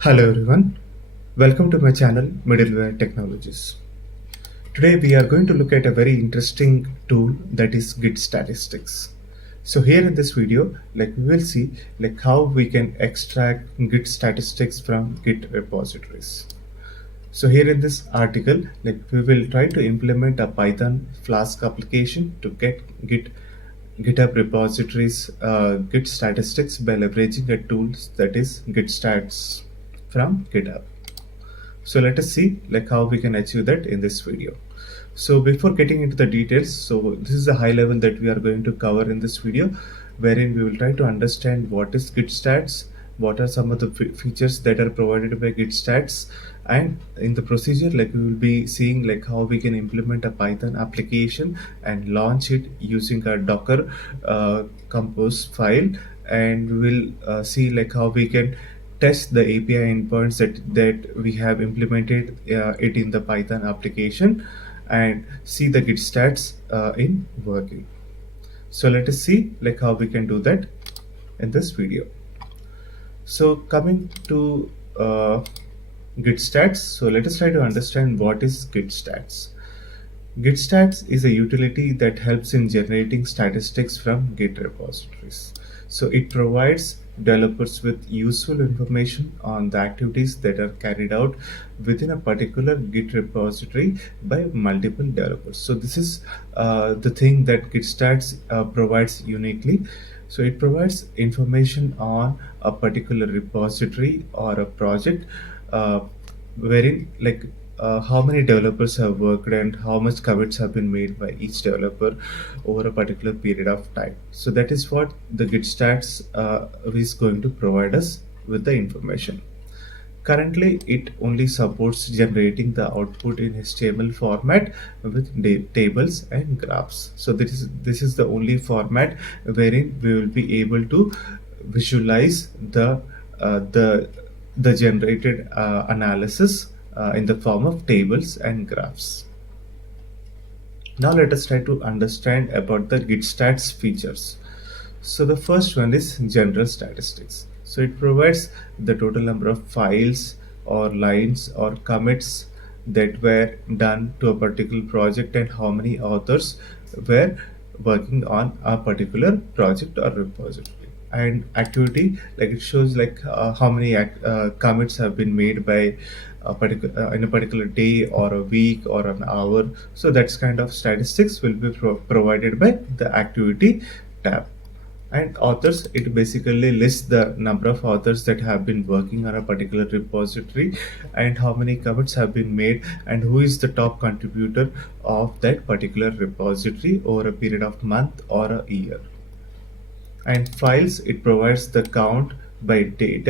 Hello everyone, welcome to my channel Middleware Technologies. Today we are going to look at a very interesting tool that is Git statistics. So here in this video, we will see how we can extract Git statistics from Git repositories. So here in this article, we will try to implement a Python Flask application to get GitHub repositories Git statistics by leveraging a tool that is gitstats from GitHub. So let us see how we can achieve that in this video. So before getting into the details, so this is a high level that we are going to cover in this video, wherein we will try to understand what is gitstats, what are some of the features that are provided by gitstats, and in the procedure we will be seeing how we can implement a Python application and launch it using a Docker compose file, and we will see how we can test the API endpoints that we have implemented it in the Python application and see the git stats in working. So let us see how we can do that in this video. So coming to git stats, so let us try to understand what is git stats. Gitstats is a utility that helps in generating statistics from Git repositories. So it provides developers with useful information on the activities that are carried out within a particular Git repository by multiple developers. So this is the thing that Gitstats provides uniquely. So it provides information on a particular repository or a project, uh, wherein how many developers have worked and how much commits have been made by each developer over a particular period of time. So that is what the Git stats is going to provide us with the information. Currently, it only supports generating the output in HTML format with tables and graphs. So this is the only format wherein we will be able to visualize uh, the the generated analysis in the form of tables and graphs. Now let us try to understand about the Git stats features. So the first one is general statistics. So it provides the total number of files or lines or commits that were done to a particular project and how many authors were working on a particular project or repository. And activity, it shows how many commits have been made by a particular in a particular day or a week or an hour. So that's kind of statistics will be provided by the activity tab. And authors, it basically lists the number of authors that have been working on a particular repository and how many commits have been made and who is the top contributor of that particular repository over a period of month or a year. And files, it provides the count by date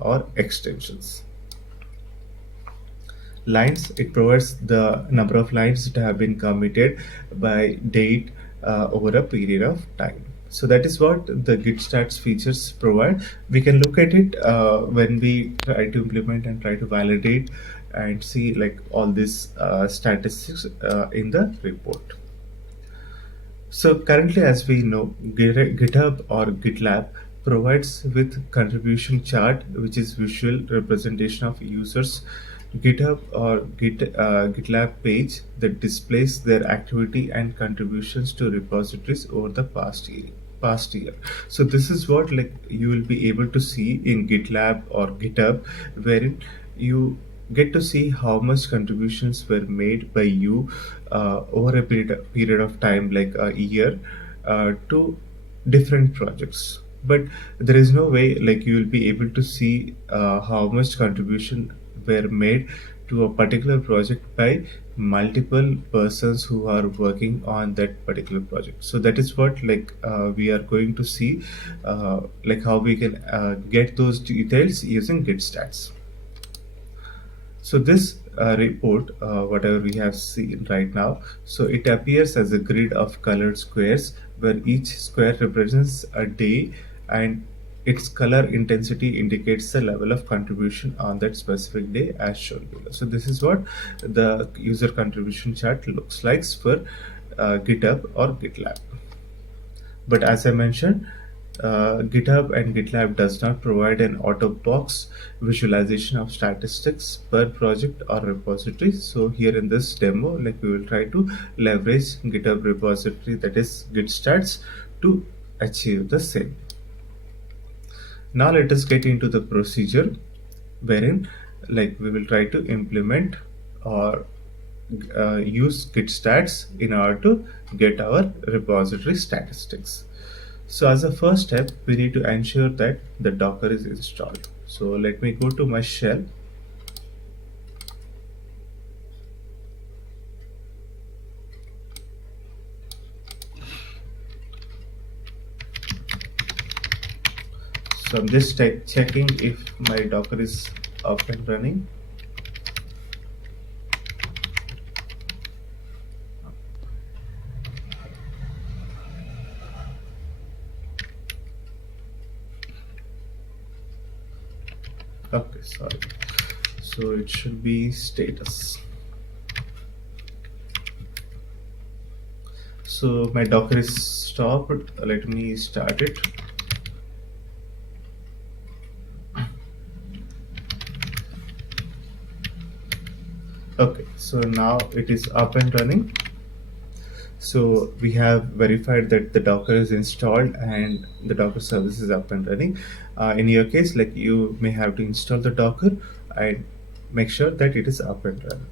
or extensions. Lines, it provides the number of lines that have been committed by date over a period of time. So that is what the Git stats features provide. We can look at it when we try to implement and try to validate and see all these statistics in the report. So currently, as we know, GitHub or GitLab provides with contribution chart, which is visual representation of users GitHub or GitLab page that displays their activity and contributions to repositories over the past year. So this is what you will be able to see in GitLab or GitHub, wherein you get to see how much contributions were made by you over a period of time, like a year, to different projects. But there is no way you will be able to see how much contribution were made to a particular project by multiple persons who are working on that particular project. So that is what we are going to see, how we can get those details using Git stats. So this report, whatever we have seen right now, so it appears as a grid of colored squares where each square represents a day and its color intensity indicates the level of contribution on that specific day as shown below. So this is what the user contribution chart looks like for GitHub or GitLab. But as I mentioned, GitHub and GitLab does not provide an out-of-box visualization of statistics per project or repository. So here in this demo, like we will try to leverage GitHub repository, that is gitstats, to achieve the same. Now let us get into the procedure wherein like we will try to implement or use gitstats in order to get our repository statistics. So as a first step, we need to ensure that the Docker is installed. So let me go to my shell. So I'm just checking if my Docker is up and running. Okay, sorry. So it should be status. So my Docker is stopped. Let me start it. Okay, so now it is up and running. So we have verified that the Docker is installed and the Docker service is up and running. In your case, like you may have to install the Docker and make sure that it is up and running.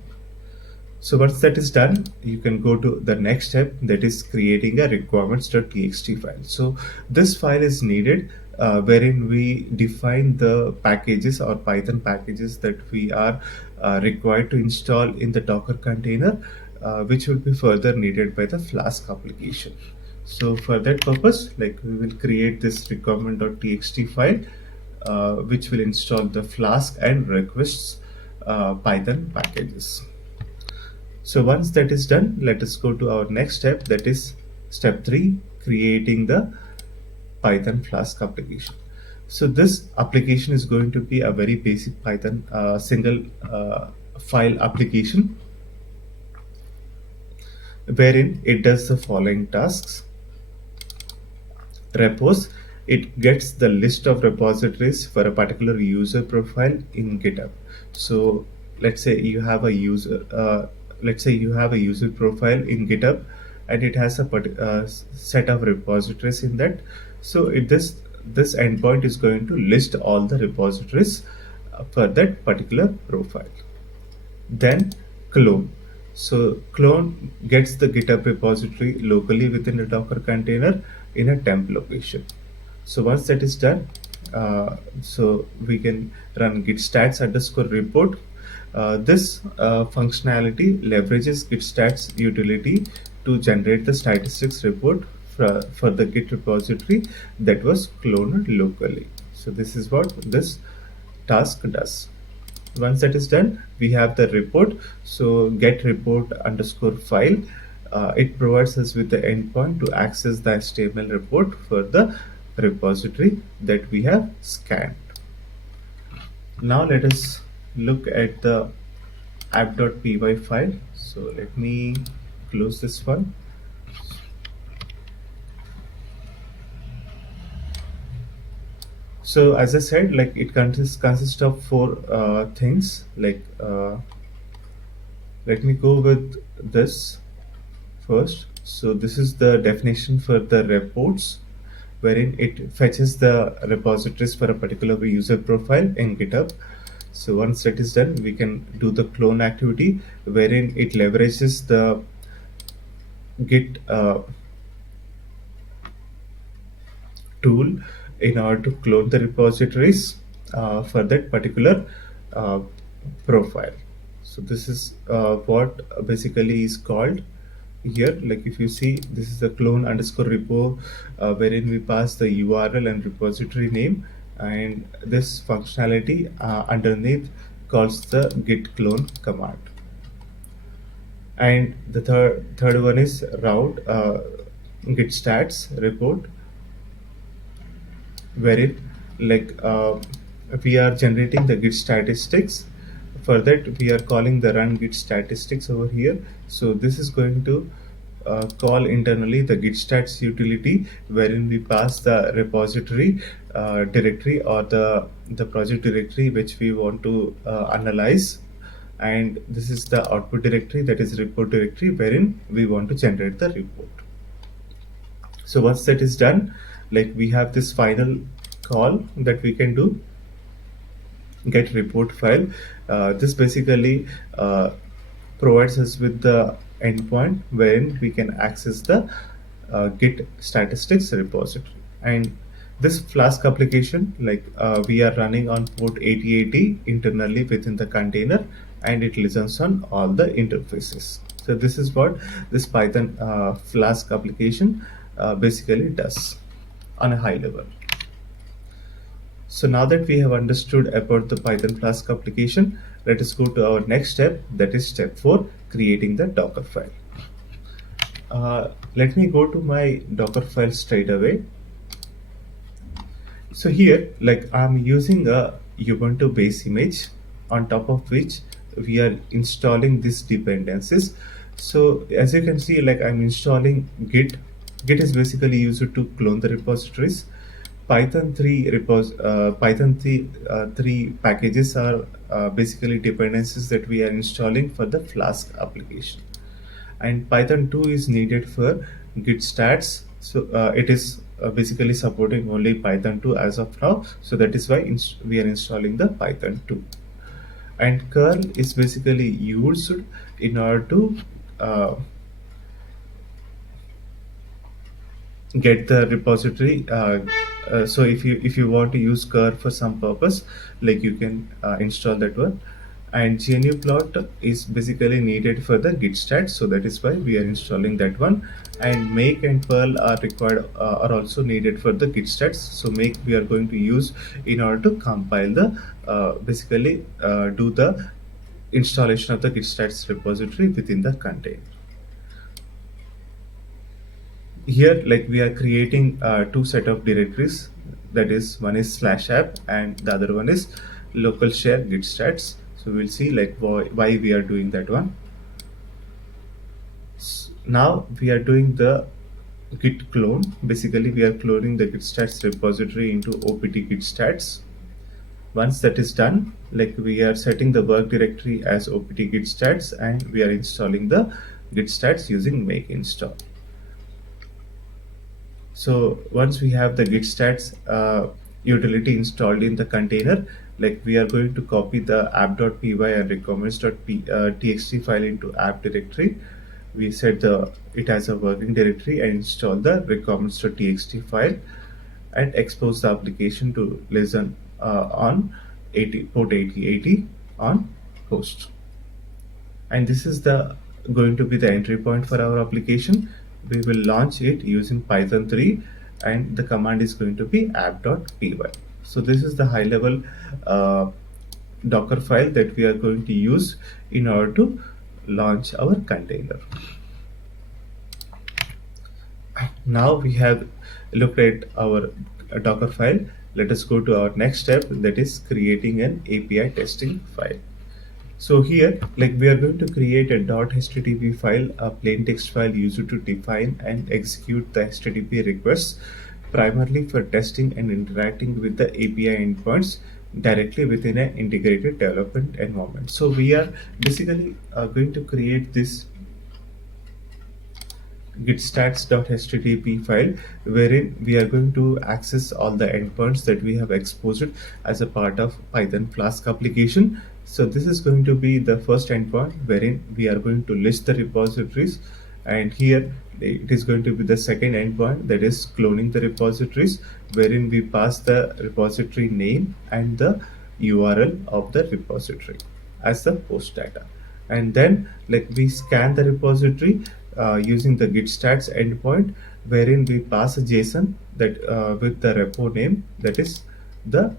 So once that is done, you can go to the next step, that is creating a requirements.txt file. So this file is needed wherein we define the packages or Python packages that we are required to install in the Docker container, which will be further needed by the Flask application. So for that purpose, like we will create this requirement.txt file, which will install the Flask and requests Python packages. So once that is done, let us go to our next step, that is step 3, creating the Python Flask application. So this application is going to be a very basic Python single file application, wherein it does the following tasks. Repos, it gets the list of repositories for a particular user profile in GitHub. So let's say you have a user profile in GitHub and it has a set of repositories in that. So this endpoint is going to list all the repositories for that particular profile. Then clone. So clone gets the GitHub repository locally within the Docker container in a temp location. So once that is done, so we can run gitstats _ report. This functionality leverages gitstats utility to generate the statistics report for the Git repository that was cloned locally. So this is what this task does. Once that is done, we have the report. So get report _ file. It provides us with the endpoint to access the HTML report for the repository that we have scanned. Now let us look at the app.py file. So let me close this one. So as I said, like it consists of 4 things. Like let me go with this first. So this is the definition for the reports, wherein it fetches the repositories for a particular user profile in GitHub. So once that is done, we can do the clone activity, wherein it leverages the Git tool in order to clone the repositories for that particular profile. So this is what basically is called here. Like if you see, this is the clone _ repo, wherein we pass the URL and repository name, and this functionality underneath calls the git clone command. And the third one is route git stats report, wherein like we are generating the git statistics. For that we are calling the run git statistics over here. So this is going to call internally the gitstats utility, wherein we pass the repository directory or the project directory which we want to analyze, and this is the output directory, that is report directory, wherein we want to generate the report. So once that is done, like we have this final call that we can do, get report file. This basically provides us with the endpoint wherein we can access the git statistics repository. And this flask application, like we are running on port 8080 internally within the container, and it listens on all the interfaces. So this is what this Python flask application basically does on a high level. So now that we have understood about the Python Flask application, let us go to our next step, that is step 4, creating the Docker file. Let me go to my Docker file straight away. So here, like I'm using a Ubuntu base image, on top of which we are installing these dependencies. So as you can see, like I'm installing Git. Git is basically used to clone the repositories. Python 3 packages are basically dependencies that we are installing for the Flask application, and Python 2 is needed for gitstats. So it is basically supporting only Python 2 as of now, so that is why we are installing the Python 2. And curl is basically used in order to get the repository. So if you want to use curl for some purpose, like you can install that one. And GNU plot is basically needed for the git stats, so that is why we are installing that one. And make and perl are required, are also needed for the git stats. So make we are going to use in order to compile the basically do the installation of the git stats repository within the container. Here, like we are creating two set of directories, that is one is /app and the other one is local share gitstats. So we'll see like why we are doing that one. Now we are doing the git clone. Basically we are cloning the gitstats repository into opt gitstats. Once that is done, like we are setting the work directory as opt gitstats, and we are installing the gitstats using make install. So once we have the gitstats utility installed in the container, like we are going to copy the app.py and requirements.txt file into app directory. We set it as a working directory and install the requirements.txt file and expose the application to listen on port 8080 on host. And this is going to be the entry point for our application. We will launch it using Python 3, and the command is going to be app.py. So this is the high level Docker file that we are going to use in order to launch our container. Now we have looked at our Docker file. Let us go to our next step, that is creating an API testing file. So here, like we are going to create a .http file, a plain text file used to define and execute the HTTP requests, primarily for testing and interacting with the API endpoints directly within an integrated development environment. So we are basically going to create this gitstats.http file, wherein we are going to access all the endpoints that we have exposed as a part of Python Flask application. So this is going to be the first endpoint, wherein we are going to list the repositories, and here it is going to be the second endpoint, that is cloning the repositories, wherein we pass the repository name and the URL of the repository as the post data. And then like we scan the repository using the gitstats endpoint, wherein we pass a JSON that with the repo name, that is the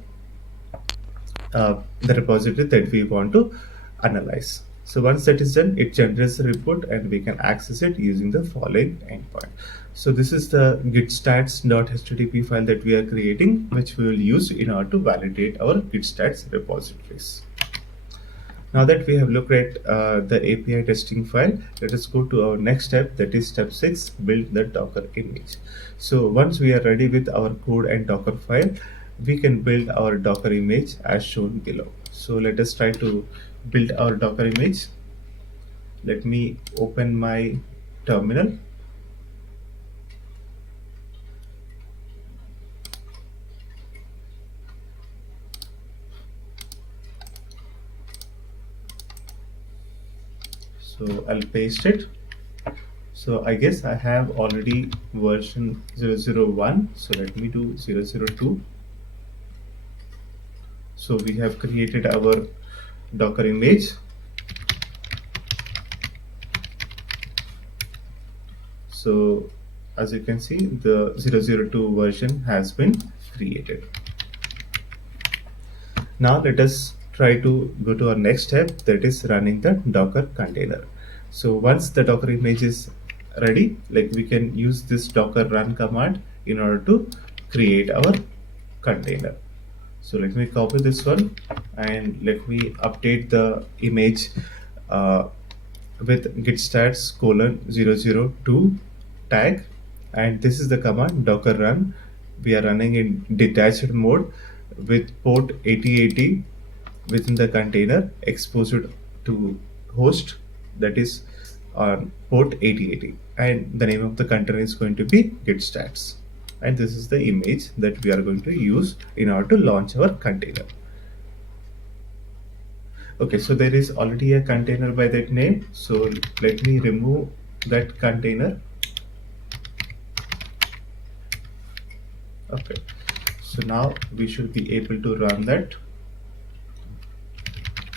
repository that we want to analyze. So once that is done, it generates a report and we can access it using the following endpoint. So this is the gitstats.http file that we are creating, which we will use in order to validate our gitstats repositories. Now that we have looked at the API testing file, let us go to our next step, that is step 6, build the Docker image. So once we are ready with our code and Docker file, we can build our Docker image as shown below. So let us try to build our Docker image. Let me open my terminal. So I'll paste it. So I guess I have already version 001. So let me do 002. So we have created our Docker image. So as you can see, the 002 version has been created. Now let us try to go to our next step, that is running the Docker container. So once the Docker image is ready, like we can use this Docker run command in order to create our container. So let me copy this one and let me update the image uh, with gitstats :002 tag, and this is the command docker run. We are running in detached mode with port 8080 within the container exposed to host, that is on port 8080, and the name of the container is going to be gitstats, and this is the image that we are going to use in order to launch our container. Okay, so there is already a container by that name, so let me remove that container. Okay, so now we should be able to run that,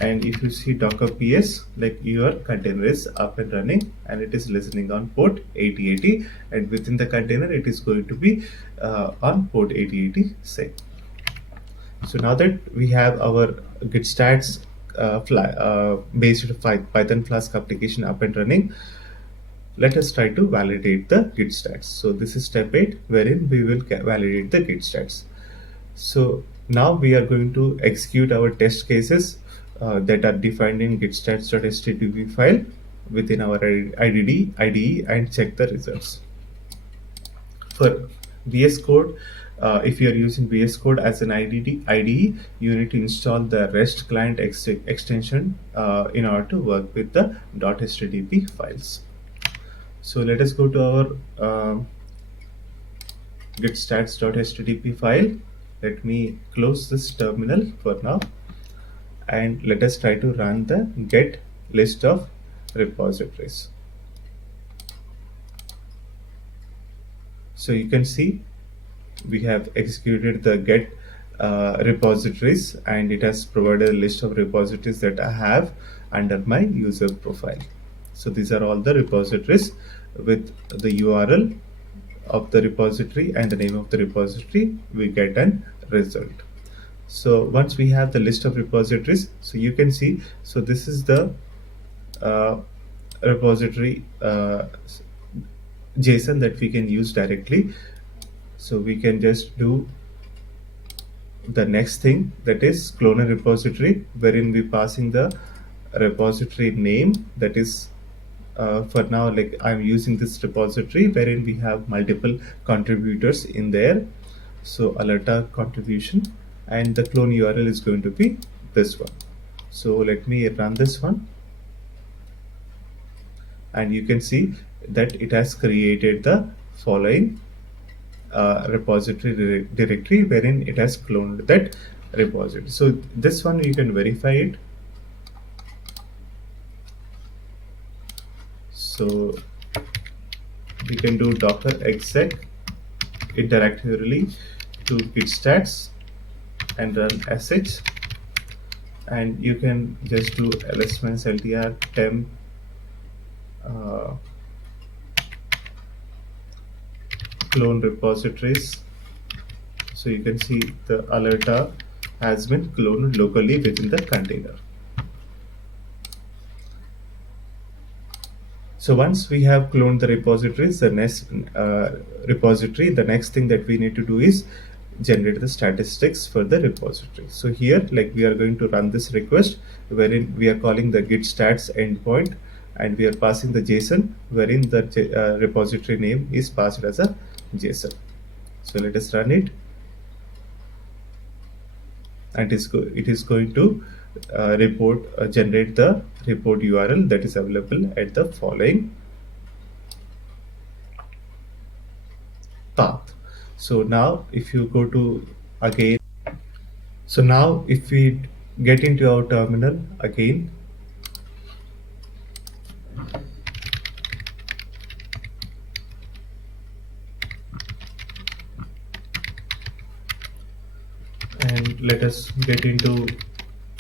and if you see docker ps, like your container is up and running and it is listening on port 8080, and within the container it is going to be on port 8080 same. So now that we have our gitstats based Python Flask application up and running, let us try to validate the git stats. So this is step 8, wherein we will validate the git stats. So now we are going to execute our test cases that are defined in gitstats.html file within our IDE and check the results. For VS Code, if you are using VS Code as an IDE, you need to install the REST client extension in order to work with the .html files. So let us go to our gitstats.html file. Let me close this terminal for now, and let us try to run the get list of repositories. So you can see we have executed the get repositories, and it has provided a list of repositories that I have under my user profile. So these are all the repositories with the URL of the repository and the name of the repository. We get an result. So once we have the list of repositories, so you can see, so this is the repository JSON that we can use directly. So we can just do the next thing, that is clone a repository, wherein we passing the repository name, that is for now, like I'm using this repository wherein we have multiple contributors in there. So alerta contribution, and the clone URL is going to be this one. So let me run this one, and you can see that it has created the following repository directory wherein it has cloned that repository. So this one you can verify it. So we can do docker exec interactively to gitstats and run sh, and you can just do ls-ltr temp clone repositories. So you can see the alerta has been cloned locally within the container. So once we have cloned the repositories, the next the next thing that we need to do is generate the statistics for the repository. So here, like, we are going to run this request wherein we are calling the gitstats endpoint, and we are passing the JSON wherein the repository name is passed as a JSON. So let us run it, and it is going to generate the report URL that is available at the following path. So now if you go to again, so now if we get into our terminal again, and let us get into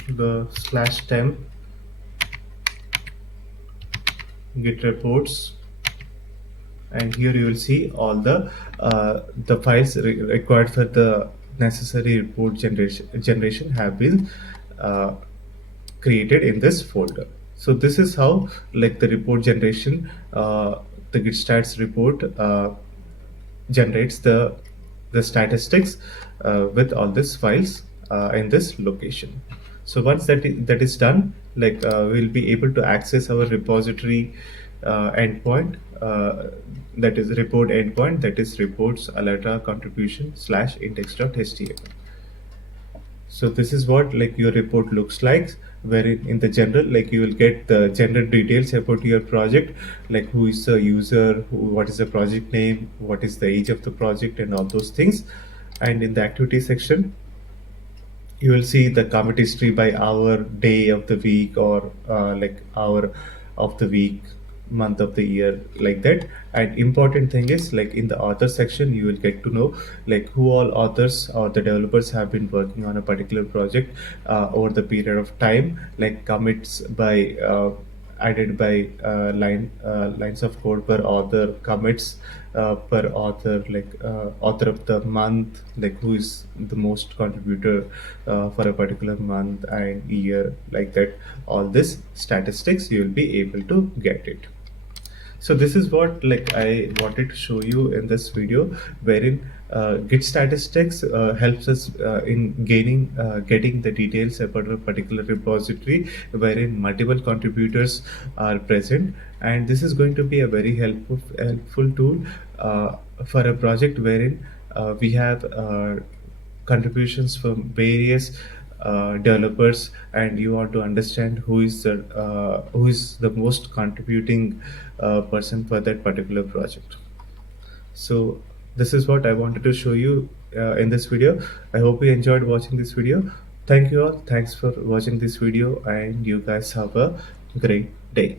the /temp git reports, and here you will see all the files required for the necessary report generation have been uh, created in this folder. So this is how, like, the report generation, the gitstats report generates the statistics with all these files in this location. So once that is done, like, we'll be able to access our repository endpoint, that is report endpoint, that is reports alert contribution / index.html. So this is what, like, your report looks like, where in the general, like, you will get the general details about your project, like who is the user, what is the project name, what is the age of the project, and all those things. And in the activity section, you will see the commit history by hour, day of the week, or like hour of the week, month of the year, like that. And important thing is, like, in the author section, you will get to know, like, who all authors or the developers have been working on a particular project over the period of time, like commits by added by lines of code per author, commits per author, like author of the month, like who is the most contributor for a particular month and year, like that. All this statistics you will be able to get it. So this is what, like, I wanted to show you in this video, wherein Git statistics helps us in getting the details about a particular repository wherein multiple contributors are present, and this is going to be a very helpful tool for a project wherein we have contributions from various developers, and you want to understand who is the most contributing person for that particular project. So this is what I wanted to show you in this video. I hope you enjoyed watching this video. Thank you all. Thanks for watching this video, and you guys have a great day.